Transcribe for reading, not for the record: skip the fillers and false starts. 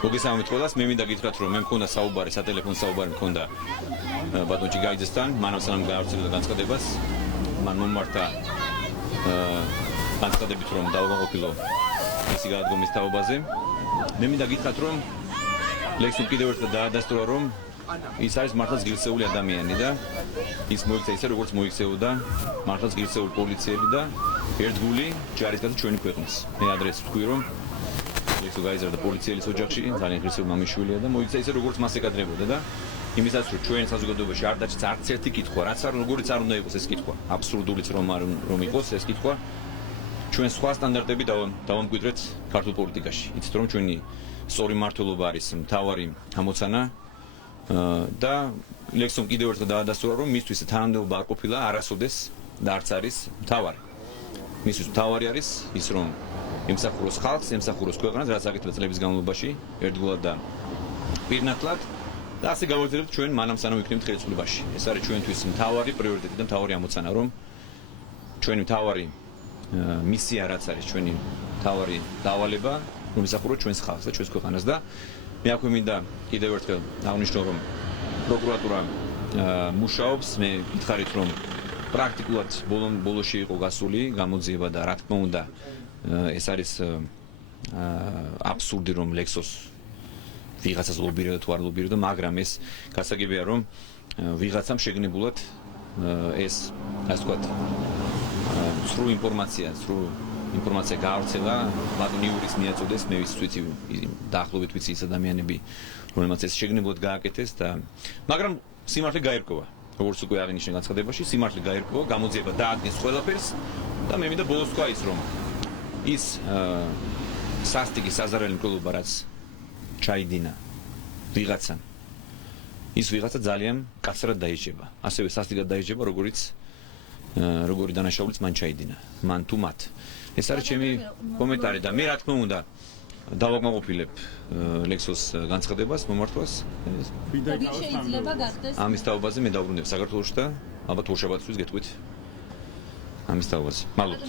მოგესალმებით ყველას, მე მინდა გითხრათ, რომ მე მქონდა საუბარი, სატელეფონო საუბარი მქონდა ბატონ ჯიგაიძესთან, მანამ სანამ გაავრცელდა განცხადებას, მან მომმართა განცხადებით, რომ დაუღალყოფილო ისი გადადგომის თაობაზე. მე მინდა გითხრათ, რომ ლექსი კიდევ ერთხელ დაადასტურა, რომ ის არის მართლაც ღირსეული ადამიანი და ის მოიქცა ისე, როგორც მოიქცეოდა მართლაც ღირსეული პოლიციელი და ერთგული ჯარისკაცი ჩვენი ქვეყნის. მე ადრეს ვთქვი, რომ ლექსი გაიზარდა პოლიციელის ოჯახში, ძალიან ღირსეული მამიშვილია და მოიქცა ისე, როგორც მას ეკადრებოდა და იმისაც, რომ ჩვენ საზოგადოებაში არ დაჭერს არც ერთი კითხვა, რაც არ როგორიც არ უნდა იყოს ეს კითხვა, აბსურდულიც რომ იყოს ეს კითხვა, ჩვენ სხვა სტანდარტები დავამკვიდრეთ ქართულ პოლიტიკაში. იცით, რომ ჩვენი სწორი მმართველობა არის მთავარი ამოცანა და ლექსომ კიდევ ერთხელ დაადასტურა, რომ მისთვის თანამდებობა არ ყოფილა არასოდეს და არც არის მთავარი. მისთვის მთავარი არის ის, რომ ემსახუროს ხალხს, ემსახუროს ქვეყანას, რაც აკეთებდა წლების განმავლობაში, ერთგულად და პირნათლად და ასე გავაგრძელებთ ჩვენ მანამ სანამ ვიქნებით ხელისუფლებაში. ეს არის ჩვენთვის მთავარი პრიორიტეტი და მთავარი ამოცანა, რომ ჩვენი მთავარი მისია რაც არის, ჩვენი მთავარი დავალება, რომ ემსახუროთ ჩვენს ხალხს და ჩვენს ქვეყანას და მე აქვე მინდა კიდევ ერთხელ აღნიშნო, რომ პროკურატურა მუშაობს, მე გითხარით, რომ პრაქტიკულად ბოლოში იყო გასული გამოძიება და რა თქმა უნდა ეს არის აბსურდი, რომ ლექსოს ვიღაცას ლობირებდა თუ არ ლობირებდა, მაგრამ ეს გასაგებია, რომ ვიღაცამ შეგნებულად ეს ასე ვთქვათ სრულ ინფორმაცია გაავრცელა, ბატონ იურის მიაწოდეს, მე ვიცი დაახლოებით ვიცი ის ადამიანები, რომელმაც ეს შეგნებულად გააკეთეს და მაგრამ სიმართლე გაირკვევა, როგორც უკვე აღინიშნა განცხადებაში, სიმართლე გაირკვევა, გამოძიება დაადგენს ყველაფერს და მე მინდა ბოლოს თქვა ის, რომ ის სასტიკი საზარელი მკვლელობა, რაც ჩაიდინა ვიღაცამ, ის ვიღაცა ძალიან კაცრად დაიჭება, ასევე სასტიკად დაიჭება, როგორი დანაშაულიც მან ჩაიდინა, მან თუ მათ. ეს არის ჩემი კომენტარი და მე რა თქმა უნდა დავაკმაყოფილებ ლექსოს განცხადებას, მომართვას. შეიძლება გახდეს ამის თაობაზე მე დავბრუნებ საქართველოში და ალბათ ორშაბათისთვის გეტყვით ამის თაობაზე. მადლობთ.